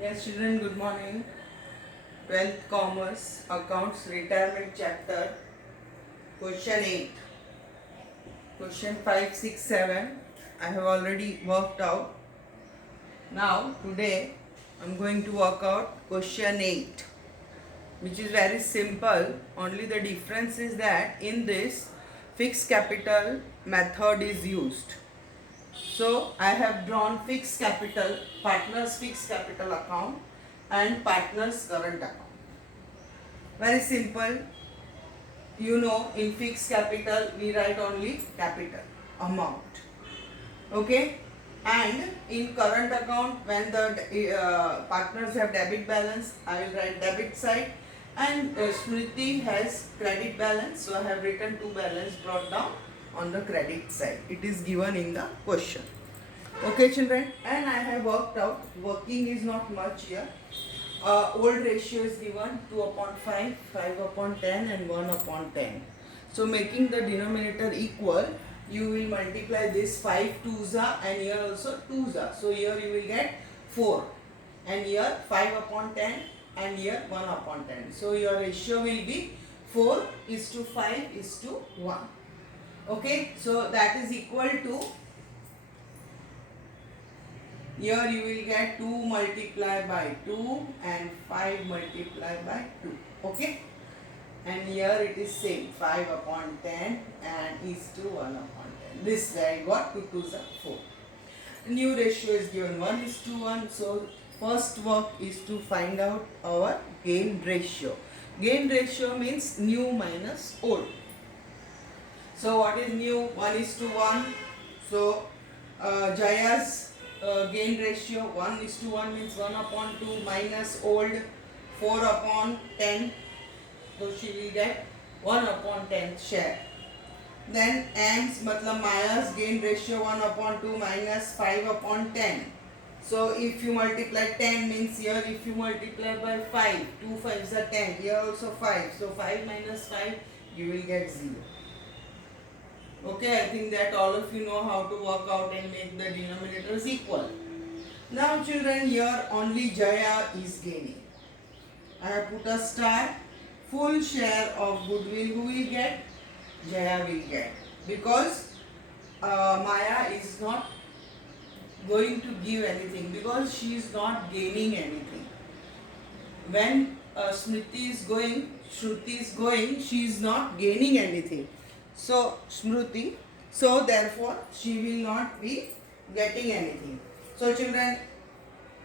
Yes, children, good morning. 12th Commerce Accounts Retirement Chapter, Question 8. Question 5, 6, 7. I have already worked out. Now, today, I am going to work out Question 8, which is very simple. Only the difference is that in this, fixed capital method is used. So, I have drawn fixed capital, partner's fixed capital account and partner's current account. Very simple. You know, in fixed capital we write only capital amount, okay, and in current account when the partners have debit balance, I will write debit side, and Smriti has credit balance, so I have written two balance brought down on the credit side. It is given in the question. Okay, children, and I have worked out, working is not much here. Old ratio is given 2 upon 5, 5 upon 10 and 1 upon 10. So making the denominator equal, you will multiply this 5 2s and here also 2s. So here you will get 4 and here 5 upon 10 and here 1 upon 10. So your ratio will be 4 is to 5 is to 1. Okay, so that is equal to, here you will get 2 multiplied by 2 and 5 multiplied by 2. Okay. And here it is same 5 upon 10 and is to 1 upon 10. This way I got 2 2s are 4. New ratio is given 1 is to 1. So first work is to find out our gain ratio. Gain ratio means new minus old. So what is new? 1 is to 1. So Jaya's gain ratio 1 is to 1 means 1 upon 2 minus old 4 upon 10. So she will get 1 upon 10 share. Then M's matlab Maya's gain ratio 1 upon 2 minus 5 upon 10. So if you multiply 10 means here if you multiply by 5, 2 5s are 10, here also 5. So 5 minus 5 you will get 0. Okay, I think that all of you know how to work out and make the denominators equal. Now children, here only Jaya is gaining. I have put a star. Full share of goodwill who will get? Jaya will get. Because Maya is not going to give anything because she is not gaining anything. When Smriti is going, Shruti is going, she is not gaining anything. So Smriti, so therefore she will not be getting anything. So children,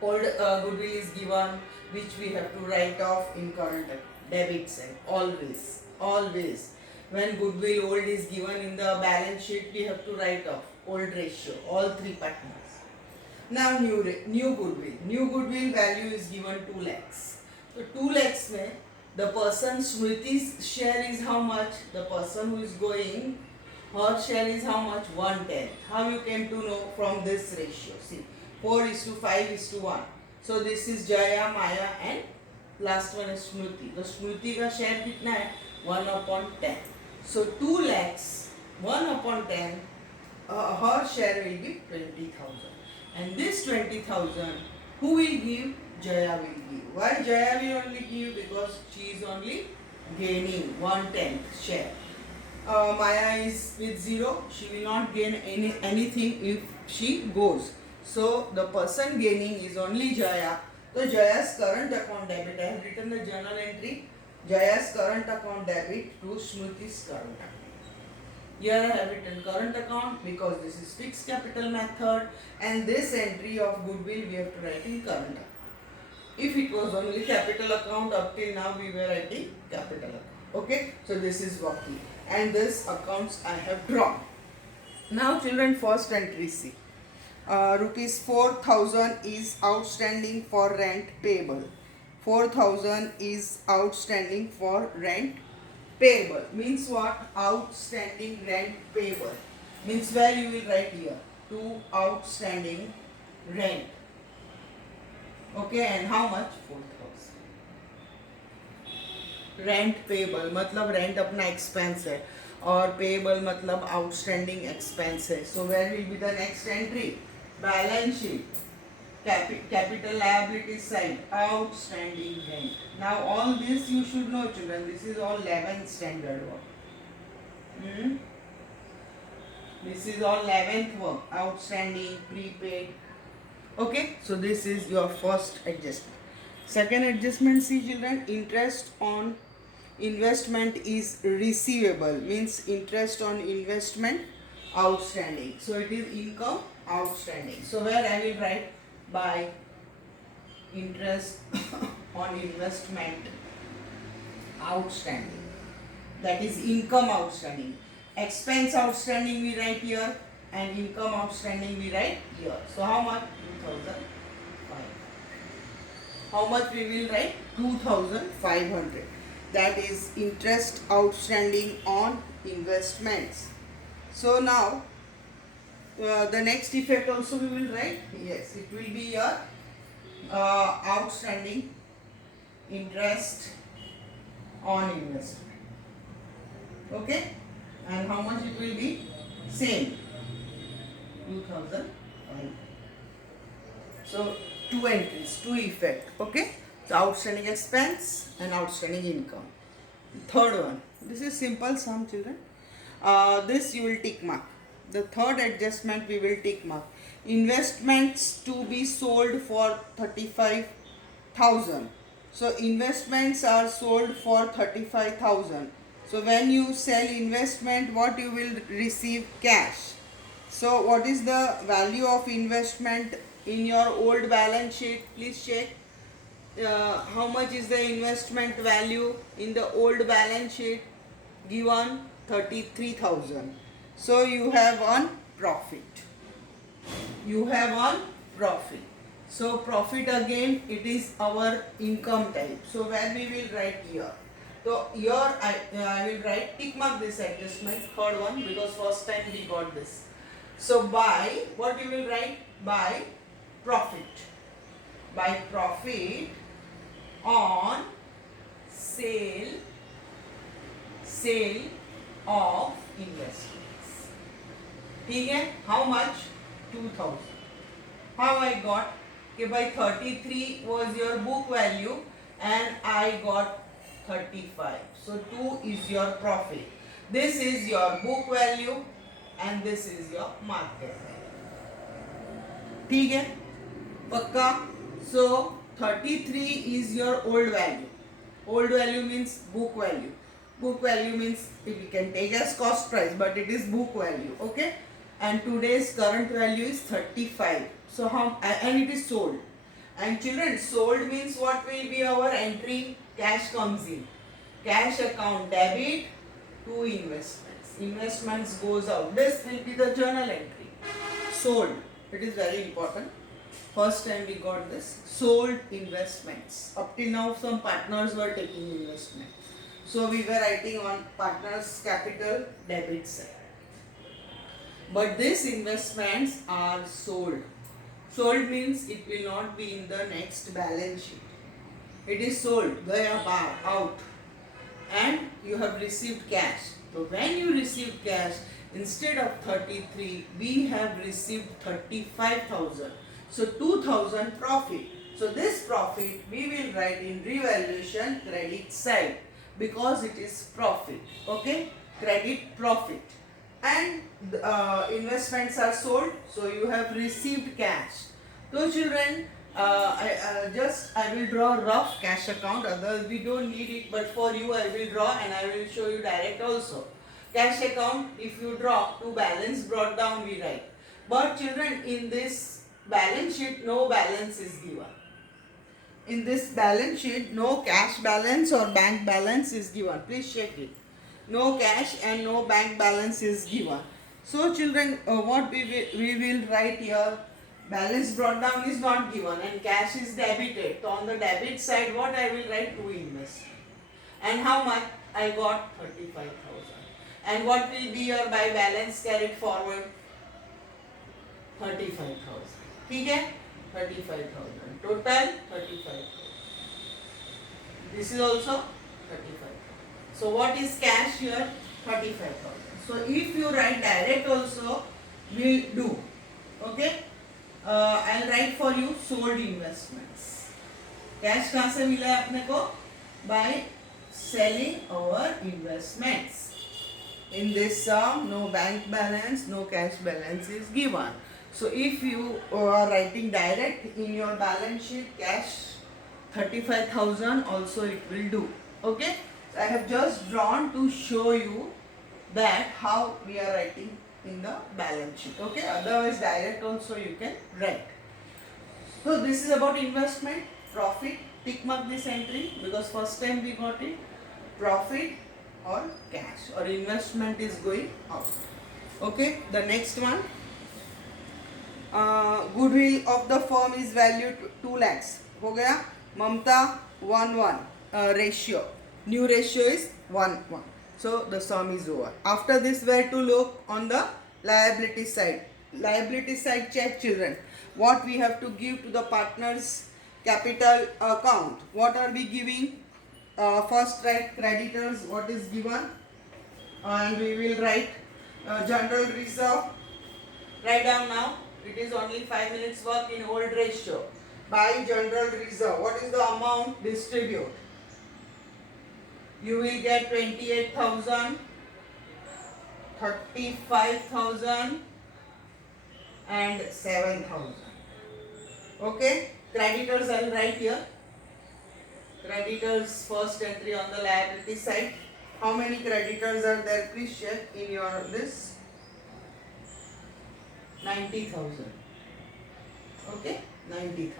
old goodwill is given, which we have to write off in current debit side. Always. When goodwill old is given in the balance sheet, we have to write off old ratio, all three partners. Now new goodwill. New goodwill value is given 2 lakhs. So 2 lakhs mein the person Smriti's share is how much? The person who is going, her share is how much? 1/10. How you came to know from this ratio? See, 4 is to 5 is to 1. So this is Jaya, Maya and last one is Smriti. The Smriti का share कितना है? 1 upon 10. So 2 lakhs, 1 upon 10, her share will be 20,000. And this 20,000, who will give? Jaya will give. Why Jaya will only give? Because she is only gaining 1/10 share. Maya is with 0. She will not gain anything if she goes. So the person gaining is only Jaya. So Jaya's current account debit. I have written the journal entry. Jaya's current account debit to Smriti's current account. Here I have written current account because this is fixed capital method, and this entry of goodwill we have to write in current account. If it was only capital account, up till now we were writing capital account. Okay, so this is working, and this accounts I have drawn. Now children, first entry see. Rupees 4,000 is outstanding for rent payable. 4,000 is outstanding for rent payable. Means what? Outstanding rent payable. Means where you will write here. To outstanding rent. Okay, and how much? 4,000. Rent payable मतलब rent अपना expense है और payable मतलब outstanding expense है. So where will be the next entry? Balance sheet. Capital liability side, outstanding rent. Now all this you should know, children. This is all 11th standard work. This is all 11th work. Outstanding, prepaid. Okay, so this is your first adjustment. Second adjustment, see children, interest on investment is receivable, means interest on investment outstanding. So it is income outstanding. So where I will write by interest on investment outstanding, that is income outstanding. Expense outstanding we write here and income outstanding we write here. So how much? 2,500. How much we will write? 2,500. That is interest outstanding on investments. So now the next effect also we will write. Yes, it will be your outstanding interest on investment. Okay, and how much it will be? Same, 2,500. So two entries, two effect. Okay, so outstanding expense and outstanding income. Third one, this is simple sum, children. This you will tick mark. The third adjustment we will tick mark. Investments to be sold for 35,000. So investments are sold for 35,000. So when you sell investment, what you will receive? Cash. So what is the value of investment in your old balance sheet? Please check. How much is the investment value in the old balance sheet? Given 33,000. So you have on profit. You have on profit. So profit again, it is our income type. So where we will write here. So here I will write tick mark this adjustment, third one, because first time we got this. So by what you will write? By profit. By profit on sale of investments. ठीक है? How much? 2,000. How I got? कि by 33 was your book value and I got 35. So 2 is your profit. This is your book value and this is your market value. ठीक है? पक्का? So 33 is your old value. Old value means book value. Book value means we can take as cost price, but it is book value. Okay? And today's current value is 35. So how, and it is sold. And children, sold means what will be our entry? Cash comes in. Cash account debit to investments. Investments goes out. This will be the journal entry. Sold. It is very important. First time we got this. Sold investments. Up till now some partners were taking investment. So we were writing on partners capital debit side. But these investments are sold. Sold means it will not be in the next balance sheet. It is sold, gaya baar, out. And you have received cash. So when you receive cash, instead of 33, we have received 35,000. So 2,000 profit. So this profit we will write in revaluation credit side because it is profit. Okay, credit profit. And investments are sold, so you have received cash. So children, I will draw rough cash account, otherwise we don't need it, but for you I will draw and I will show you direct also. Cash account, if you draw to balance brought down we write. But children, in this balance sheet no balance is given. In this balance sheet no cash balance or bank balance is given. Please check it. No cash and no bank balance is given. So children, what we will write here, balance brought down is not given and cash is debited. So on the debit side what I will write? To invest. And how much? I got 35,000. And what will be your by balance carried forward? 35,000. ठीक है? 35,000. Total 35. This is also 35. So what is cash here? 35,000. So if you write direct also, will do. Okay. I'll write for you sold investments. Cash कहाँ से मिला है अपने को? By selling our investments. In this sum, no bank balance, no cash balance is given. So if you are writing direct in your balance sheet cash 35,000 also it will do. Okay. So I have just drawn to show you that how we are writing in the balance sheet. Okay. Otherwise direct also you can write. So this is about investment. Profit, tick mark this entry because first time we got it. Profit or cash or investment is going out. Okay, the next one. Goodwill of the firm is valued 2 lakhs. हो गया. Mamta 1:1 ratio. New ratio is 1:1. So the sum is over. After this, where to look on the liability side. Liability side check, children. What we have to give to the partners capital account. What are we giving? First write creditors what is given and we will write general reserve. Write down now. It is only 5 minutes work in old ratio. By general reserve. What is the amount? Distribute. You will get 28,000, 35,000 and 7,000. Okay. Creditors I will write here. Creditors first entry on the liability side. How many creditors are there? Please check in your list. 90,000. Okay, 90,000.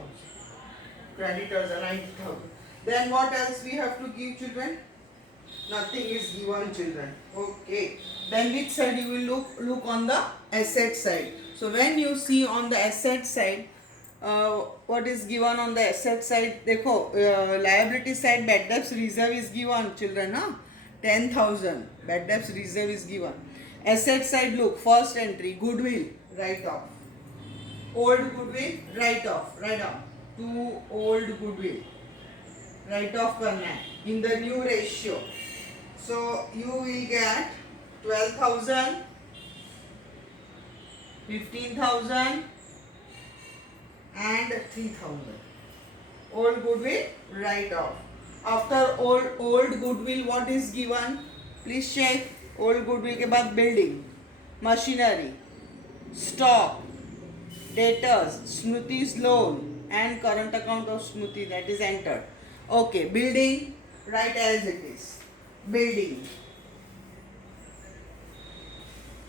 Creditors are 90,000. Then what else we have to give, children? Nothing is given, children. Okay. Then which side you will look on the asset side. So when you see on the asset side. What is given on the asset side? देखो liability side bad debts reserve is given, children. 10,000 bad debts reserve is given. Asset side look first entry goodwill write off. Old goodwill write off. Write down to old goodwill write off करना है in the new ratio. So you will get 12,000, 15,000. And 3,000. Old goodwill write off. After old goodwill what is given? Please check. Old goodwill के बाद building, machinery, stock, debtors, Smriti's loan and current account of Smriti that is entered. Okay, building write as it is. Building.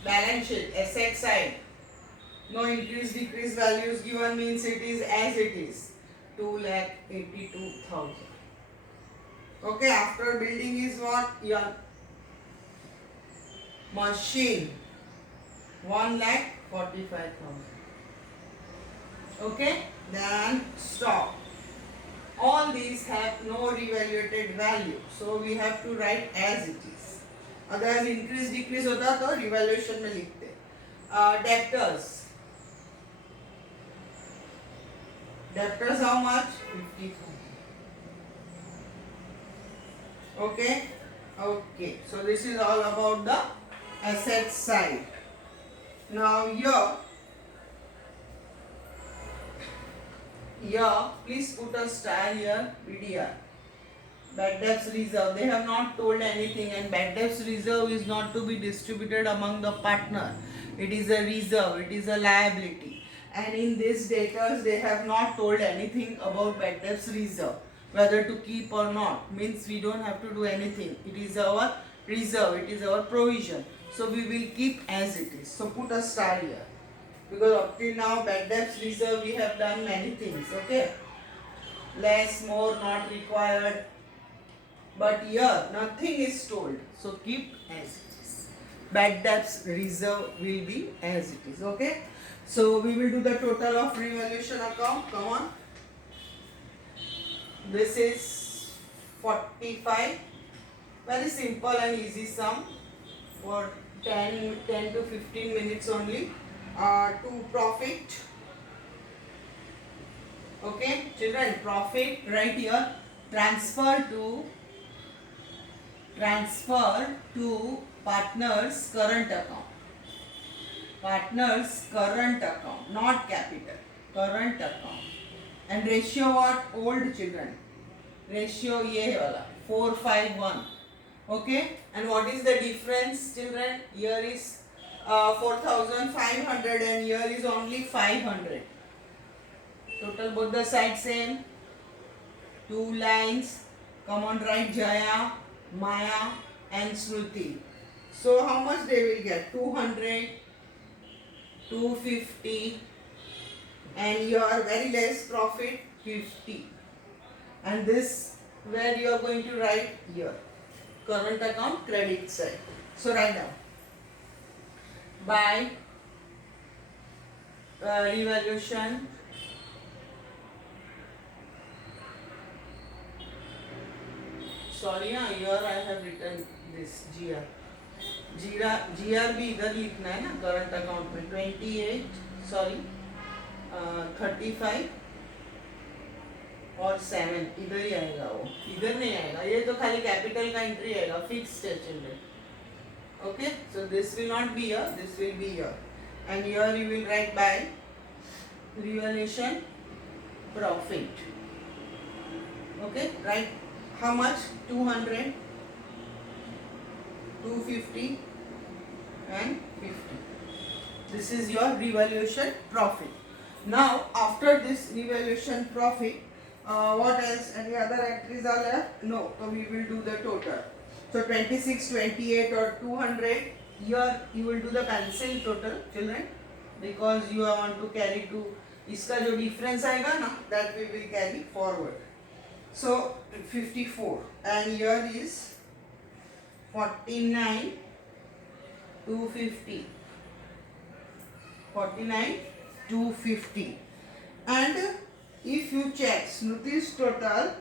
Balance sheet asset side. No increase decrease values given means it is as it is. 2,82,000. Okay, after building is what? Your machine. 1,45,000. Okay, then stock. All these have no revaluated value. So we have to write as it is. Otherwise increase decrease होता तो revaluation में लिखते. Debtors. Debtors how much? 50,000. Okay. Okay. So this is all about the asset side. Now here, please put a star here. BDR. Bad debts reserve. They have not told anything, and bad debts reserve is not to be distributed among the partner. It is a reserve. It is a liability. And in this debtors, they have not told anything about bad debts reserve, whether to keep or not. Means we don't have to do anything. It is our reserve. It is our provision. So we will keep as it is. So put a star here. Because up till now, bad debts reserve, we have done many things. Okay. Less, more, not required. But here, nothing is told. So keep as it is. Bad debts reserve will be as it is. Okay. So we will do the total of revaluation account. Come on. This is 45. Very simple and easy sum for 10 to 15 minutes only. To profit Okay, children, profit right here. Transfer to partner's current account. Partner's current account, not capital. Current account. And ratio what? Old children. Ratio ये है वाला 451. Okay. And what is the difference, children? Here is 4,500 and here is only 500. Total both the sides same. 2 lines. Come on, write Jaya, Maya and Shruti. So how much they will get? 200, 250 and your very less profit 50. And this where you are going to write here. Current account credit side. So write down. By revaluation here I have written this GR. GR भी इधर लिखना है ना current account में 35 और 7 इधर ही आएगा वो इधर नहीं आएगा ये तो खाली कैपिटल का एंट्री आएगा फिक्स्ड है children. Okay, so this will not be here, this will be here. And here you will write by revaluation profit. Okay, write how much? 200, 250 and 50. This is your revaluation profit. Now, after this revaluation profit, what else? Any other entries are left? No, so we will do the total. So 26, 28 or 200, here you will do the pencil total children because you want to carry to, इसका जो difference आएगा ना that we will carry forward. So 54 and here is 49, 250. 49, 250. And if you check Smriti's total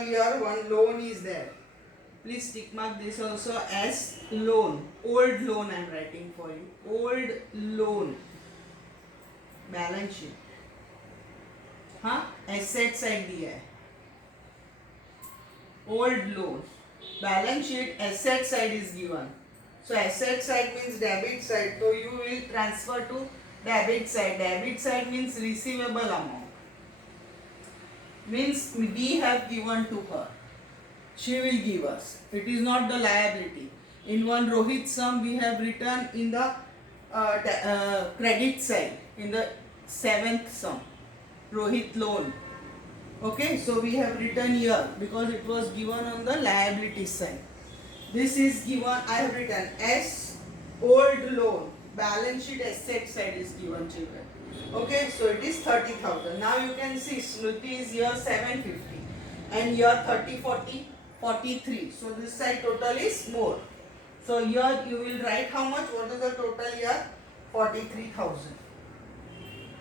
here one loan is there. Please tick mark this also as loan. Old loan I am writing for you. Old loan. Balance sheet. हाँ asset side दिया है. Old loan. Balance sheet asset side is given. So asset side means debit side. So you will transfer to debit side. Debit side means receivable amount. Means we have given to her. She will give us. It is not the liability. In one Rohit sum we have written in the credit side in the 7th sum. Rohit loan. Okay, so we have written here because it was given on the liability side. This is given, I have written S old loan. Balance sheet asset side is given children. Okay, so it is 30,000. Now you can see Smriti is here 750 and here 30, 40, 43. So this side total is more. So here you will write how much, what is the total here? 43,000.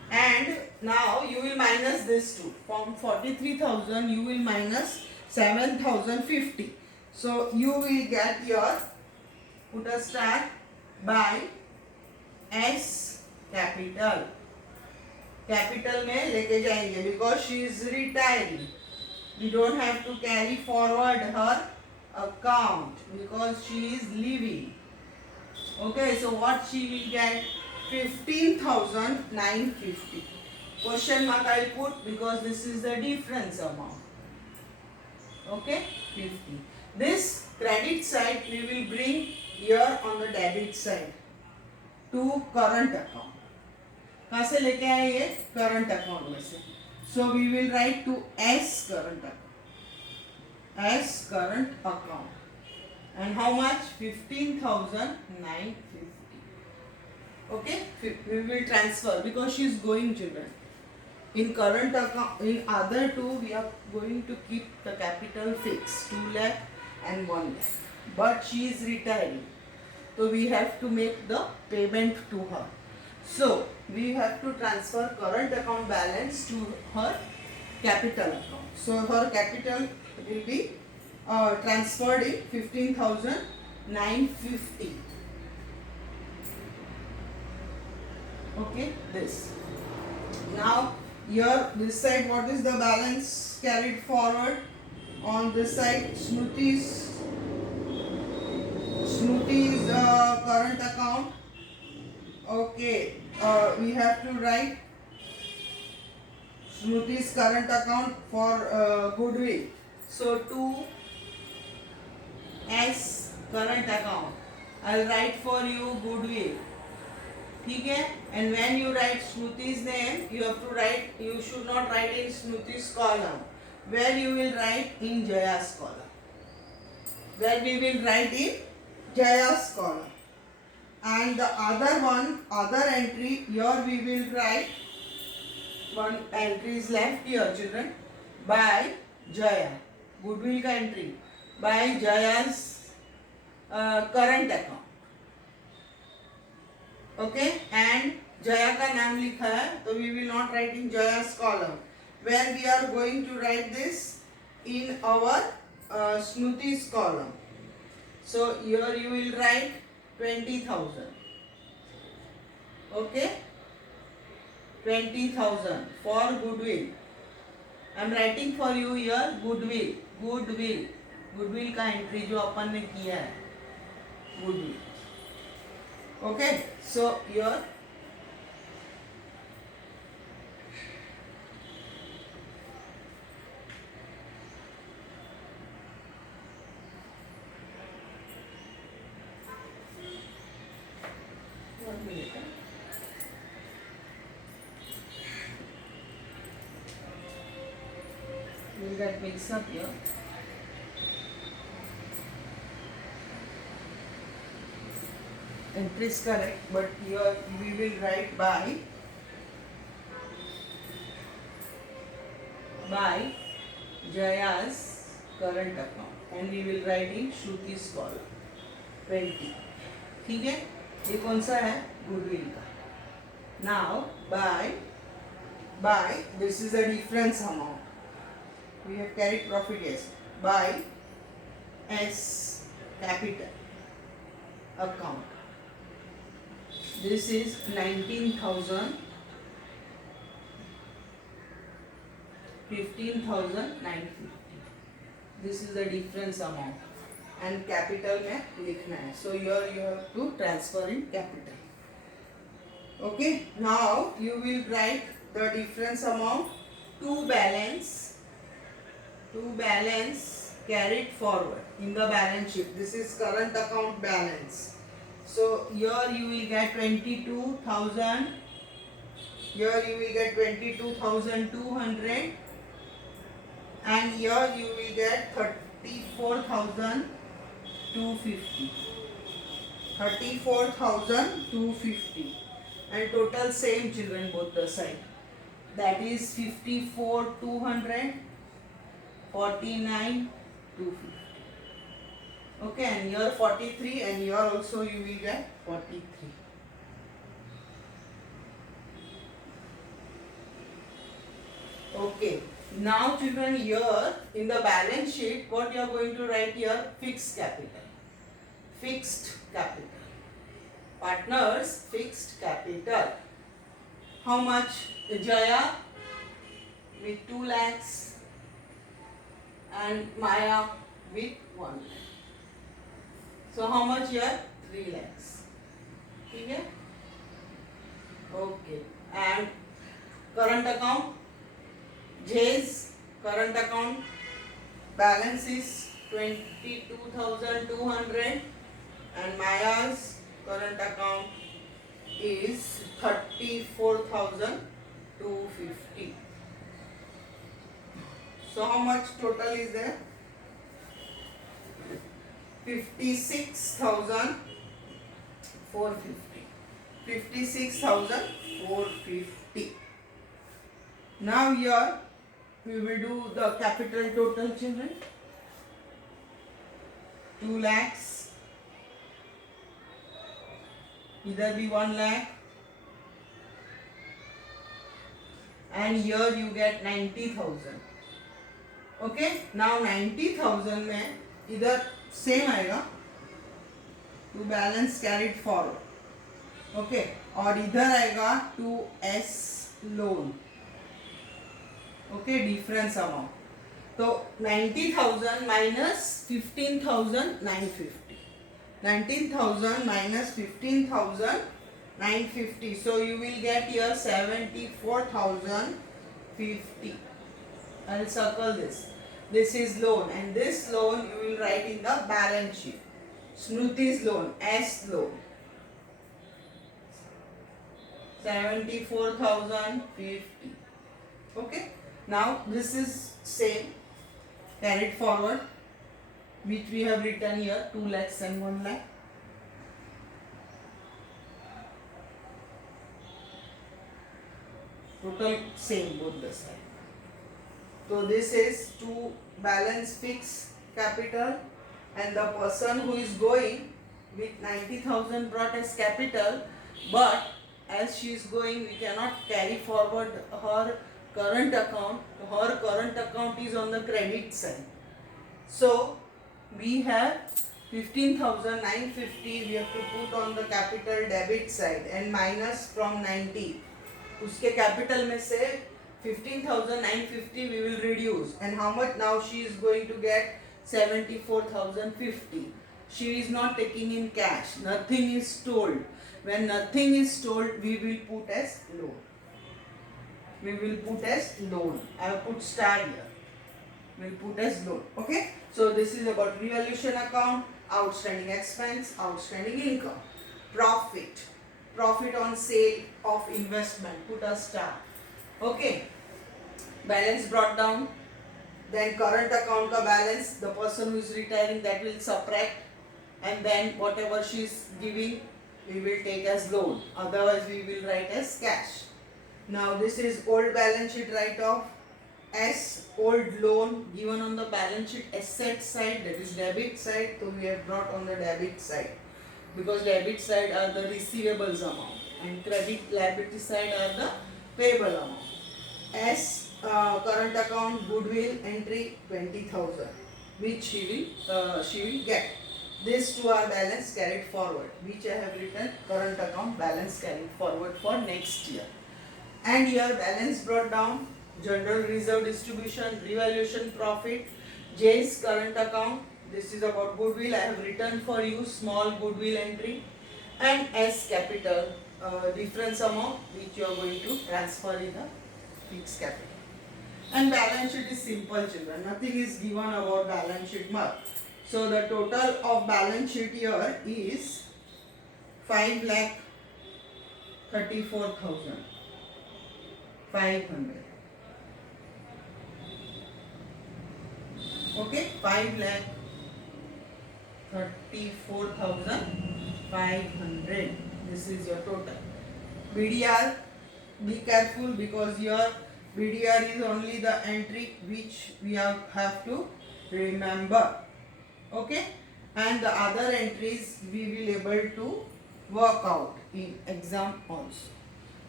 And now you will minus this too. From 43,000 you will minus 7,050. So you will get your, put a star by S capital. Capital में लेके जाएंगे because she is retiring. We don't have to carry forward her account because she is leaving. Okay, so what she will get? 15,950. Question mark I will put because this is the difference amount. Okay, 50. This credit side we will bring here on the debit side to current account. कहाँ से लेके आए ये? Current account में से. So we will write to S current account. S current account. And how much? 15,950. Okay, we will transfer because she is going children. In current account, in other two, we are going to keep the capital fixed 2 lakh and 1 lakh. But she is retiring, so we have to make the payment to her. So we have to transfer current account balance to her capital account. So her capital will be transferred in 15,950. Okay, this. Now Here this side, what is the balance carried forward? On this side, Smriti's current account. Okay, we have to write Smriti's current account for goodwill. So 2S current account. I'll write for you goodwill. ठीक है? And when you write Smriti's name, you have to write. You should not write in Smriti's column. Where you will write in Jaya's column. Where we will write in Jaya's column. And the other entry, here we will write. One entry is left here, children. By Jaya. Goodwill का entry. By Jaya's current account. Okay, and Jaya का नाम लिखा है, तो we will not write in Jaya's column. Where we are going to write this in our Smriti's column. So here you will write 20,000. Okay, 20,000 for goodwill. I am writing for you here goodwill. Goodwill का entry जो अपन ने किया है, goodwill. Okay, so here one minute. Will get mixed up here. Entry is correct, but here we will write by Jaya's current account, and we will write in Shruti's column 20. ठीक है? ये कौन सा है? Goodwill का. Now by this is a difference amount. We have carried profit, yes, by S capital account. This is 19,000, 15,950. This is the difference amount, and capital में लिखना है. So here you have to transfer in capital. Okay. Now you will write the difference amount to balance carried forward in the balance sheet. This is current account balance. So here you will get 22,000. Here you will get 22,200, and here you will get 34,250. 34,250, and total same, children, both the side. That is 54,200, 49,250. Okay, and here 43, and here also you will get 43. Okay, now children, here in the balance sheet, what you are going to write here? Fixed capital. Partners, fixed capital. How much? Jaya with 2 lakhs and Maya with 1 lakh. So how much here? 3 lakhs. Okay. Okay. And current account. Jay's current account balance is 22,200, and Maya's current account is 34,250. So how much total is there? 56,450. 56,450. Now here we will do the capital total, children. 2 lakhs, either be 1 lakh, and here you get 90,000. Okay, now 90,000 में इधर same आएगा, to balance carried forward. Okay, और इधर आएगा 2S loan. Okay, difference amount. So 90,000 minus 15,950. 19,000 minus 15,950. So you will get here 74,050. I will circle this. This is loan, and this loan you will write in the balance sheet. Smruti's loan, S loan. 74,050. Okay. Now this is same carried forward, which we have written here 2 lakhs and 1 lakh. Total same both the side. So this is to balance fixed capital, and the person who is going with 90,000 brought as capital, but as she is going we cannot carry forward her current account. Her current account is on the credit side. So we have 15,950 we have to put on the capital debit side and minus from 90. उसके capital में से 15,950 we will reduce, and how much now she is going to get 74,050. She is not taking in cash. Nothing is told. When nothing is told, we will put as loan. We will put as loan. I have put star here. We will put as loan. Okay. So this is about revaluation account, outstanding expense, outstanding income, profit, profit on sale of investment. Put a star. Okay. Balance brought down. Then current account ka balance, the person who is retiring, that will subtract, and then whatever she is giving we will take as loan, otherwise we will write as cash. Now this is old balance sheet write off, S old loan given on the balance sheet asset side, that is debit side, so we have brought on the debit side, because debit side are the receivables amount and credit liability side are the payable amount. S current account goodwill entry 20,000, which she will get. These two are balance carried forward, which I have written current account balance carried forward for next year. And here balance brought down, general reserve distribution, revaluation profit, J is current account. This is about goodwill. I have written for you small goodwill entry, and S capital difference amount which you are going to transfer in the fixed capital. And balance sheet is simple, children. Nothing is given about balance sheet much. So the total of balance sheet here is 5,34,500. Okay, 5,34,500. This is your total. BDR, be careful because your BDR is only the entry which we have to remember. Okay, and the other entries we will able to work out in exam also.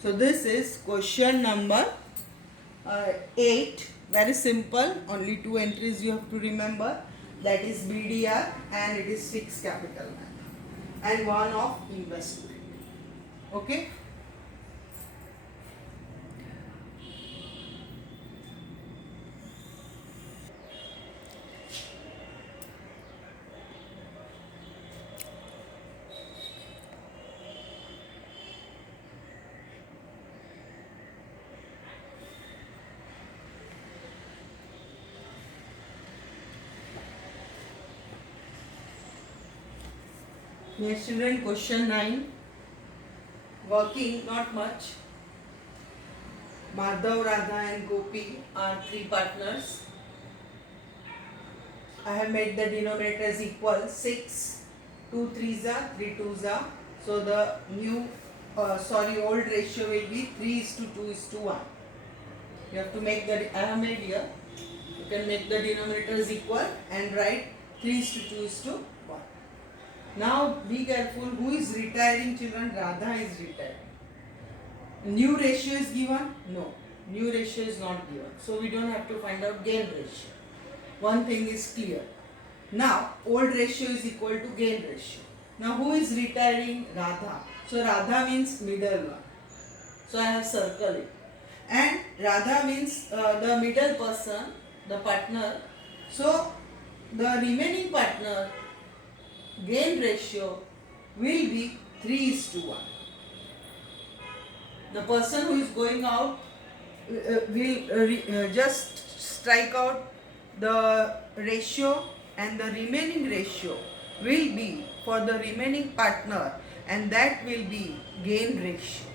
So this is question number 8. Very simple, only 2 entries you have to remember, that is BDR and it is fixed capital method, and one of investment. Okay. Yes, children, question 9. Working, not much. Madhav, Radha and Gopi are 3 partners. I have made the denominator as equal 6, 2 3s are 3 2s are. So the new, old ratio will be 3:2:1. You have to make the, I have made here. You can make the denominators equal and write 3:2:1. Now be careful, who is retiring, children? Radha is retiring. New ratio is given? No. New ratio is not given. So we don't have to find out gain ratio. One thing is clear. Now old ratio is equal to gain ratio. Now who is retiring? Radha. So Radha means middle one. So I have circled it. and Radha means the middle person, the partner. So the remaining partner gain ratio will be 3:1. The person who is going out will just strike out the ratio, and the remaining ratio will be for the remaining partner, and that will be gain ratio.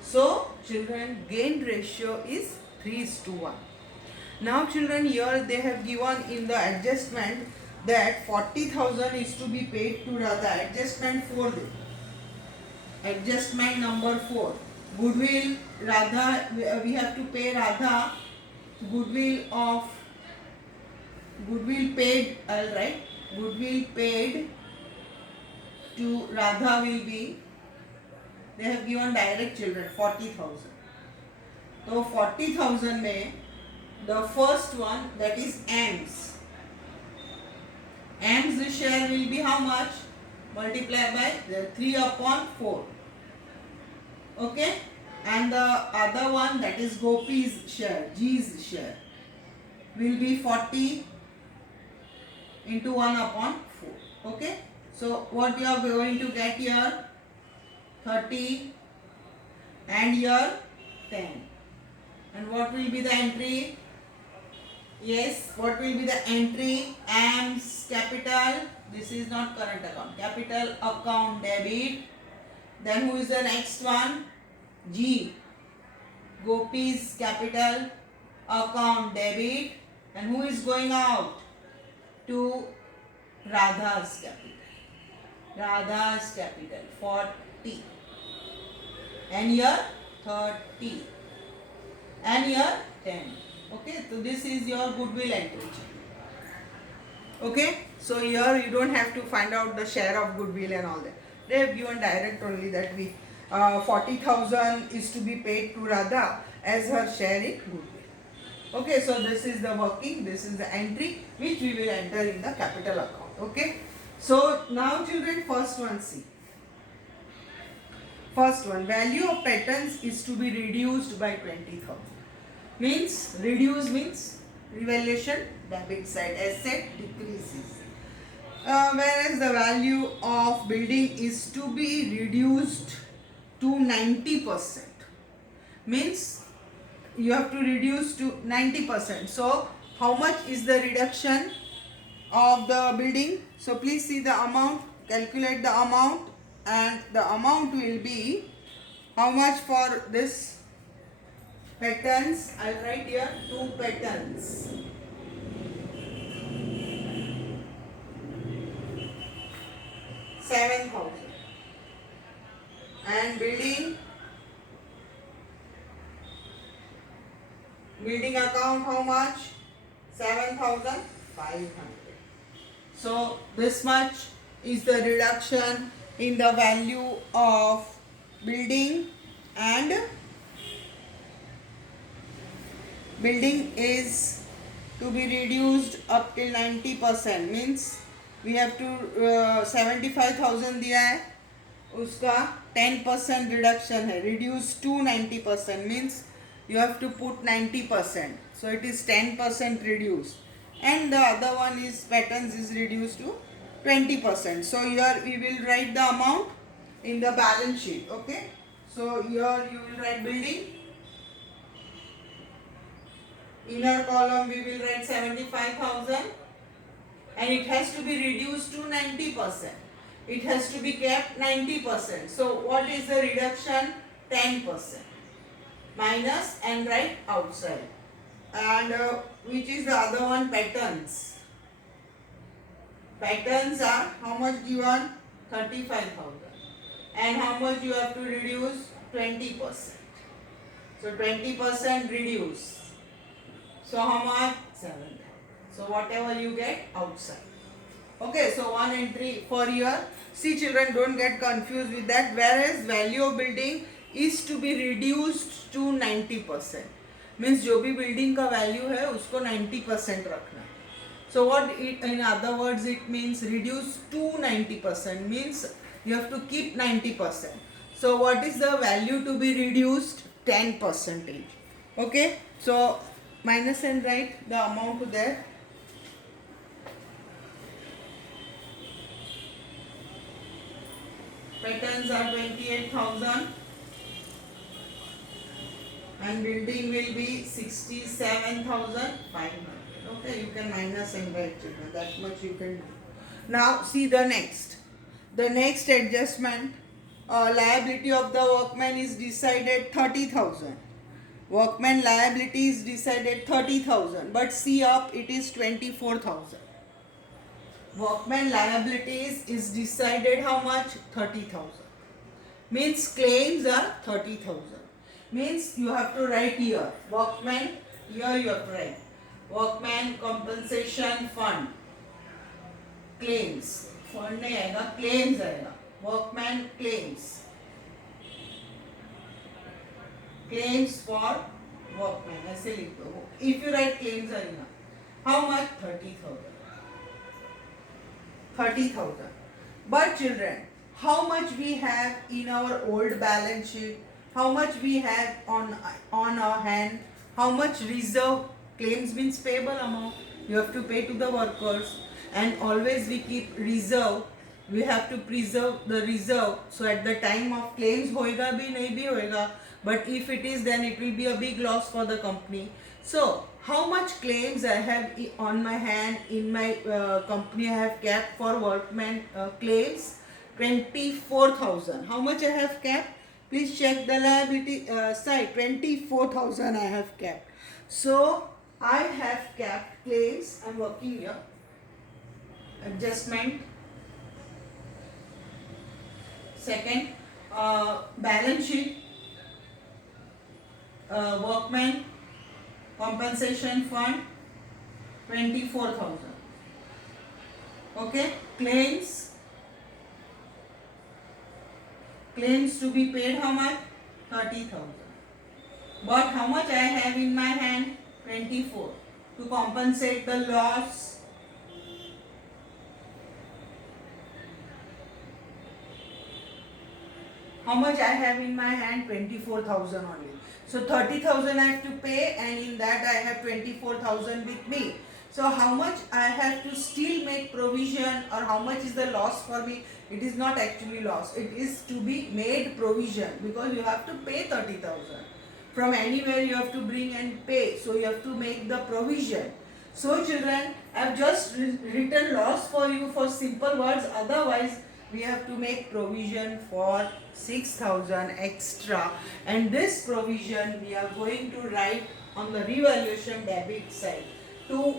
So children, gain ratio is 3:1. Now children, here they have given in the adjustment that 40,000 is to be paid to Radha. Adjustment 4. Adjustment number 4. Goodwill Radha, we have to pay Radha goodwill paid, I'll write. Goodwill paid to Radha will be, they have given direct children 40,000. So 40,000 में the first one, that is M's. M's share will be how much? Multiply by 3/4. Okay? And the other one, that is Gopi's share, G's share, will be 40 into 1/4. Okay? So what you are going to get here? 30 and here 10. And what will be the entry? Yes, what will be the entry? M's capital. This is not current account. Capital account debit. Then who is the next one? G. Gopi's capital account debit. And who is going out? To Radha's capital. Radha's capital 40. And here 30. And here 10. Okay, so this is your goodwill entry. Okay, so here you don't have to find out the share of goodwill and all that. They have given direct only that we 40,000 is to be paid to Radha as her share in goodwill. Okay, so this is the working, this is the entry which we will enter in the capital account. Okay, so now children, first one see. First one, value of patents is to be reduced by 20,000. Means, reduce means revaluation, debit side, asset decreases. Whereas the value of building is to be reduced to 90%. Means, you have to reduce to 90%. So, how much is the reduction of the building? So, please see the amount, calculate the amount, and the amount will be how much for this patents. I'll write here 2 patents. $7,000. And building account how much? 7,500. So this much is the reduction in the value of building, and building is to be reduced up till 90%. Means we have to 75,000 दिया है, उसका 10% reduction है, reduce to 90%. Means you have to put 90%. So it is 10% reduced, and the other one is patents is reduced to 20%. So here we will write the amount in the balance sheet. Okay, so here you will write building, inner column we will write 75,000, and it has to be reduced to 90%. It has to be kept 90%. So what is the reduction? 10% minus, and write outside. And which is the other one? Patents. Patents are how much given? 35,000. And how much you have to reduce? 20%. So 20% reduce. So how much? 7,000. So whatever you get outside. Okay, so one entry for here. See children, don't get confused with that. Whereas value of building is to be reduced to 90%. Means जो भी building का value है उसको 90% रखना. So what it, in other words, it means reduce to 90%. Means you have to keep 90%. So what is the value to be reduced? 10%. Okay, so minus and write the amount there. Patterns are 28,000 and building will be 67,500. Okay, you can minus and write children. That much you can do. Now see the next. The next adjustment, liability of the workman is decided 30,000. Workman liability is decided 30,000, but see up it is 24,000. Workman liabilities is decided how much? 30,000. Means claims are 30,000. Means you have to write here. Workman, here you have to write. Workman compensation fund. Claims. Fund नहीं आएगा, claims आएगा. Workman claims. Claims for workman. ऐसे लिख दो. If you write claims आएगा. How much? 30,000. 30,000. But children, how much we have in our old balance sheet? How much we have on our hand? How much reserve? Claims means payable amount. You have to pay to the workers, and always we keep reserve. We have to preserve the reserve. So at the time of claims होएगा भी नहीं भी होएगा. But if it is, then it will be a big loss for the company. So how much claims I have on my hand in my company I have kept for workman claims? 24,000. How much I have kept? Please check the liability side. 24,000 I have kept. So I have kept claims. I'm working here. Adjustment. Second, balance sheet. Workman compensation fund 24,000. Okay, claims to be paid how much? 30,000. But how much I have in my hand? 24. To compensate the loss. How much I have in my hand? 24,000 only. So 30,000 I have to pay, and in that I have 24,000 with me. So how much I have to still make provision, or how much is the loss for me? It is not actually loss. It is to be made provision, because you have to pay 30,000. From anywhere you have to bring and pay. So you have to make the provision. So children, I have just written loss for you for simple words. Otherwise, we have to make provision for 6,000 extra, and this provision we are going to write on the revaluation debit side to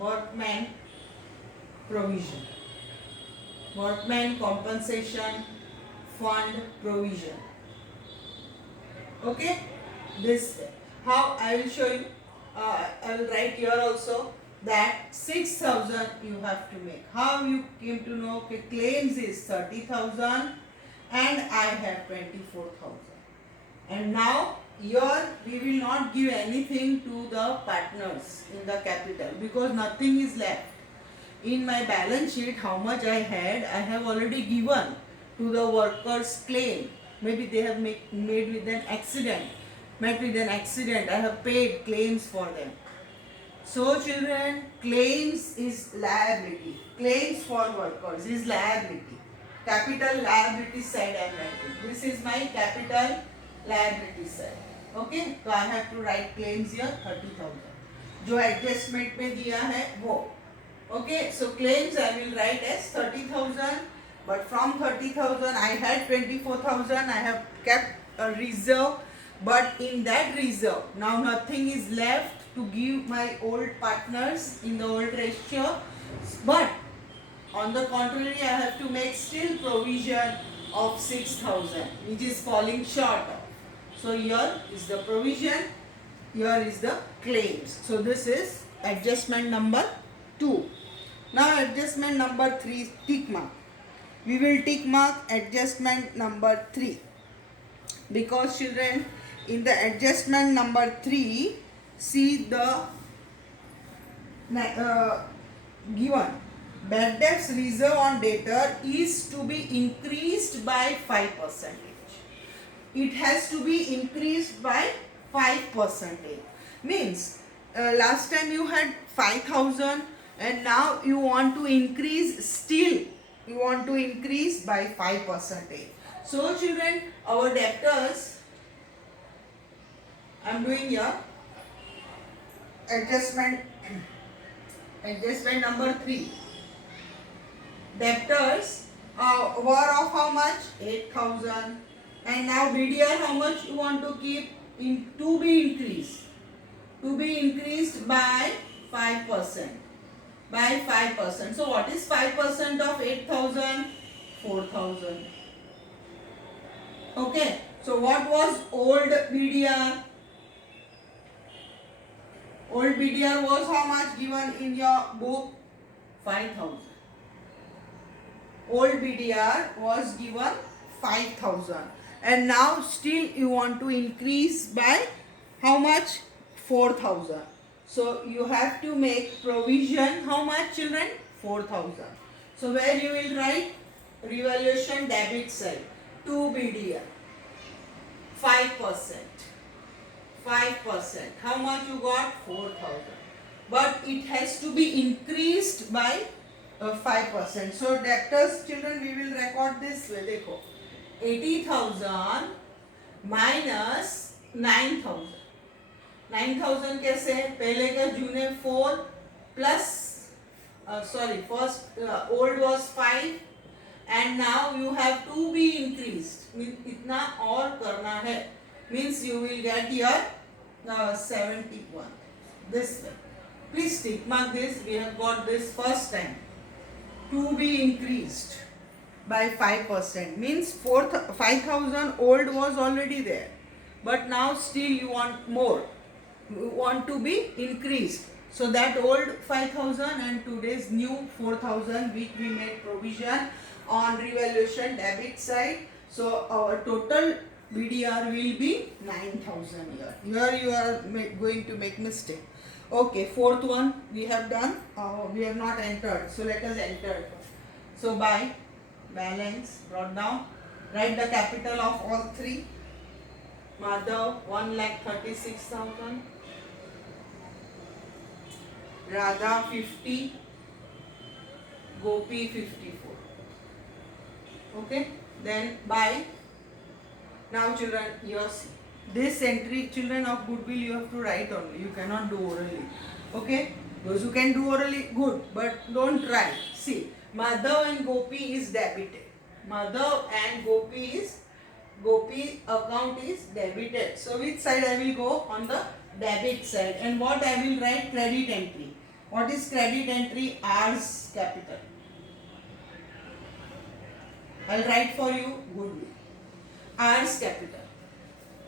workman provision, workman compensation fund provision. Okay, this how I will show you. I will write here also that 6,000 you have to make. How you came to know? Okay, claims is 30,000 and I have 24,000. And now here we will not give anything to the partners in the capital, because nothing is left. In my balance sheet, how much I had, I have already given to the workers' claim. Maybe they have met with an accident. I have paid claims for them. So children, claims is liability. Claims for workers is liability. Capital liability side I am writing. This is my capital liability side. Okay, so I have to write claims here 30,000. जो adjustment में दिया है वो. Okay, so claims I will write as 30,000. But from 30,000 I had 24,000. I have kept a reserve. But in that reserve, now nothing is left to give my old partners in the old ratio. But on the contrary, I have to make still provision of 6,000, which is falling short of. So here is the provision, here is the claims. So this is adjustment number 2. Now adjustment number 3, tick mark. We will tick mark adjustment number 3. Because children, in the adjustment number 3, see the given. Bad debts reserve on debtor is to be increased by 5%. it has to be increased by 5%. Means last time you had 5,000 and now you want to increase, still you want to increase by 5%. So children, our debtors, I am doing here adjustment number 3. Debtors were of how much? 8,000. And now BDR, how much you want to keep in to be increased? To be increased by 5%. By 5%. So what is 5% of 8,000? 4,000. Okay. So what was old BDR? Old BDR was how much given in your book? 5,000. Old BDR was given 5,000. And now still you want to increase by how much? 4,000. So you have to make provision. How much, children? 4,000. So where you will write? Revaluation debit side. 2 BDR. 5%. 5%. How much you got? 4,000. But it has to be increased by 5%. So debtors, children, we will record this way. देखो 80,000 minus 9,000. 9,000 कैसे? पहले का जूने 4 plus first old was 5 and now you have to be increased. इतना और करना है. Means you will get your 71. This way. Please tick mark this. We have got this first time. To be increased by 5%. Means 5,000 old was already there. But now still you want more. You want to be increased. So that old 5,000 and today's new 4,000 which we made provision on revaluation debit side. So our total BDR will be 9,000 here. Here you are going to make mistake. Okay, fourth one we have done. We have not entered. So let us enter. So by balance brought down. Write the capital of all three. Madhav 1,36,000. Radha 50. Gopi 54. Okay. Then by. Now children, yours. This entry, children, of goodwill you have to write only. You cannot do orally. Okay? Those who can do orally, good. But don't try. See, Madhav and Gopi is debited. Madhav and Gopi account is debited. So which side I will go? On the debit side. And what I will write? Credit entry. What is credit entry? R's capital. I will write for you goodwill. R's capital.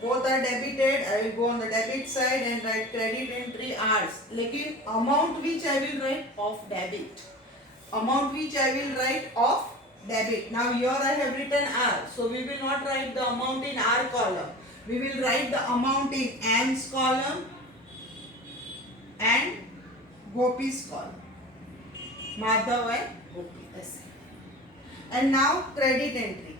Both are debited. I will go on the debit side and write credit entry R's. Lekin amount which I will write of debit. Amount which I will write of debit. Now here I have written R. So we will not write the amount in R column. We will write the amount in N's column and Gopi's column. Madhav and Gopi. And now credit entry.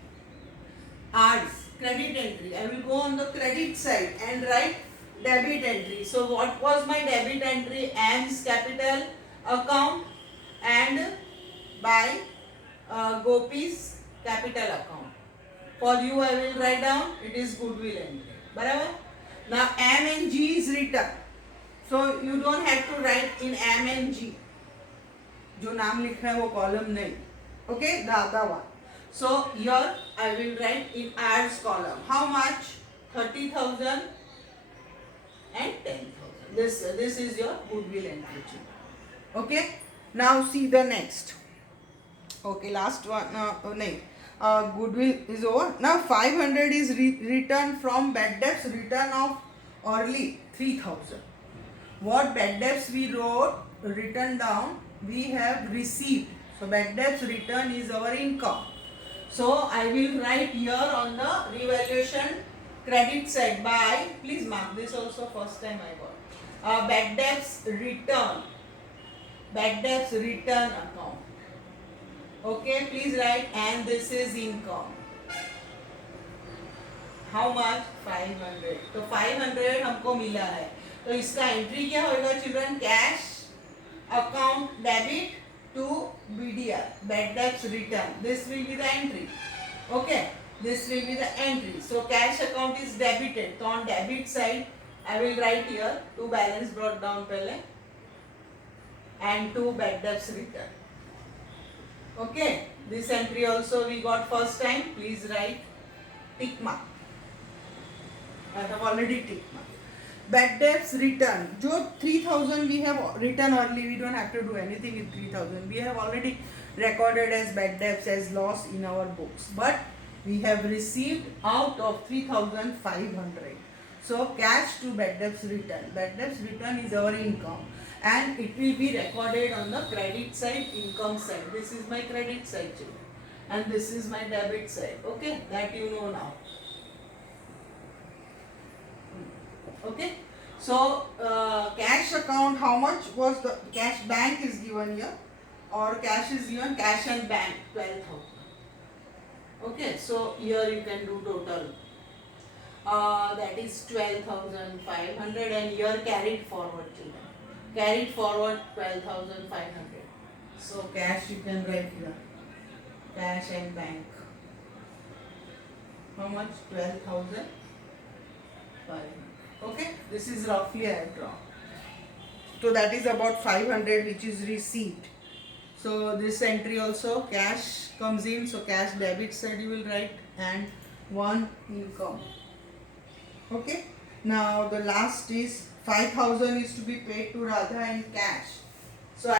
R's. Credit entry. I will go on the credit side and write debit entry. So what was my debit entry? N's capital account and by Gopi's capital account. For you I will write down it is goodwill entry. Barabar? Now M and G is written. So you don't have to write in M and G. जो नाम लिखा है वो column नहीं. Okay, the other one. So here I will write in R's column. How much? 30,000 and 10,000. This is your goodwill entry. Okay. Now see the next. Okay, last one. Goodwill is over. Now 500 is returned from bad debts. Return of early 3,000. What bad debts we wrote? Written down. We have received. So bad debts return is our income. So I will write here on the revaluation credit side by, please mark this also, first time I got. Bad debts return. Bad debts return account. Okay, please write, and this is income. How much 500. तो 500 हमको मिला है, तो इसका entry क्या होगा children? Cash account debit to BDR, bad debts return. This will be the entry. Okay, this will be the entry. So cash account is debited. So on debit side, I will write here two balance brought down pehle and two bad debts return. Okay, this entry also we got first time. Please write tick mark. I have already tick mark. Bad debts return. जो 3000 we have written early, we don't have to do anything with 3000. We have already recorded as bad debts as loss in our books. But we have received out of 3500. So cash to bad debts return. Bad debts return is our income, and it will be recorded on the credit side, income side. This is my credit side, children, and this is my debit side. Okay, that you know now. Okay, so cash account, how much was the cash? Bank is given here, or cash is given, cash and bank 12,000. Okay, so here you can do total. That is 12,500, and here carried forward, children. Carried forward 12,500. So cash you can write here. Cash and bank. How much? 12,500. Okay, this is roughly I have drawn. So that is about 500 which is received. So this entry also cash comes in, so cash debit side you will write, and one income. Okay, now the last is 5,000 is to be paid to Radha in cash.